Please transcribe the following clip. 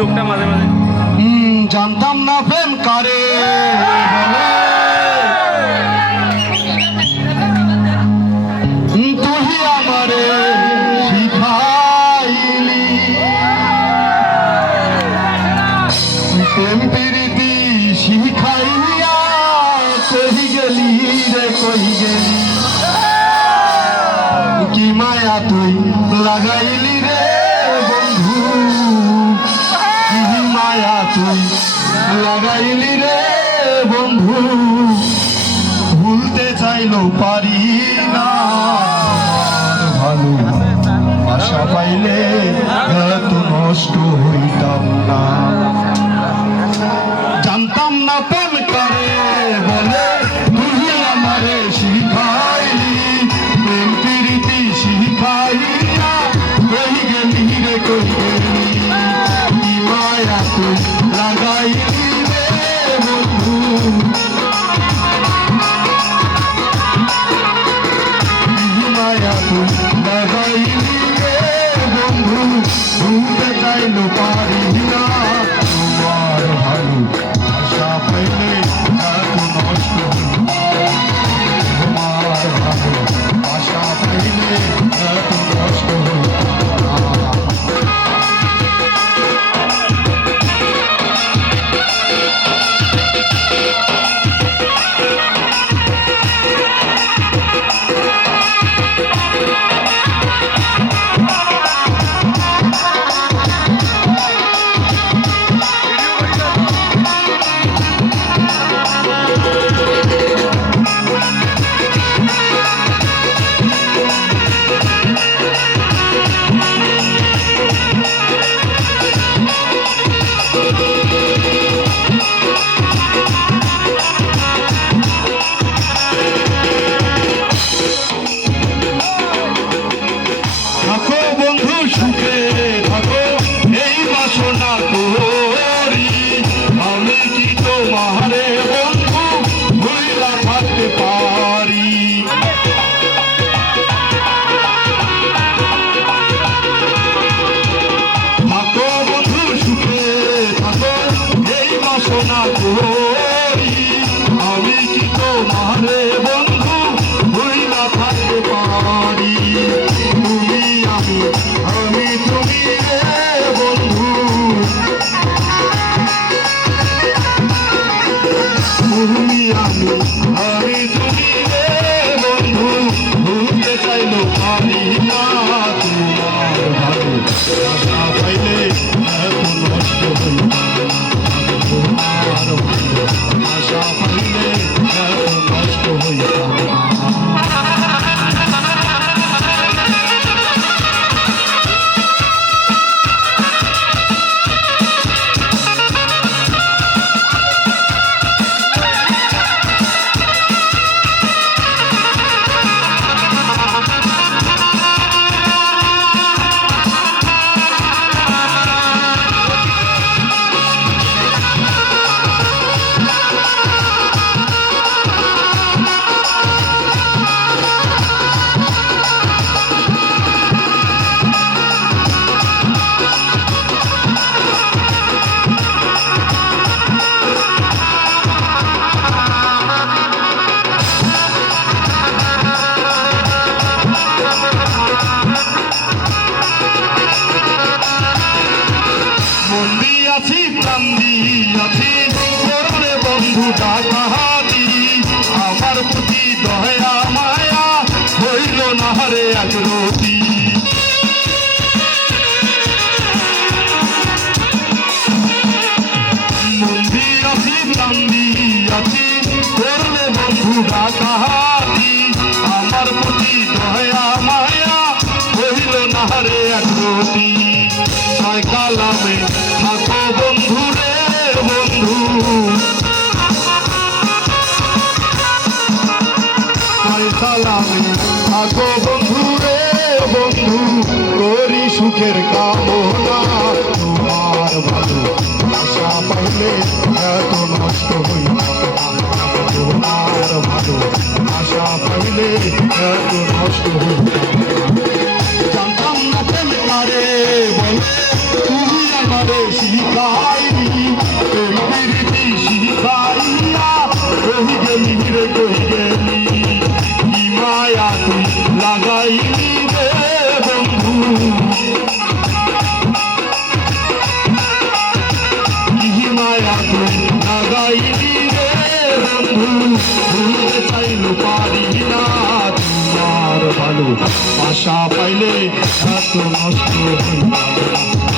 লোকটা মাঝে মাঝে। জানতাম না প্রেম কারে। তুই লাগাইলি রে বন্ধু ভুলতে চাইলেও পারি না। পারি না না করি। আমি কি তোমারে বন্ধু? ভুলা থাকতে পারি। তুমি আমি আমি তুমি রে বন্ধু। তুমি আমি আমি তুমি রে বন্ধু। ভুলতে চাইলো পারি না তোমার দিয়াছি প্রাণ দিয়াছি বন্ধু টাকা হাতি আমার প্রতি দয়া। আশা পাইলে এত নষ্ট হইতাম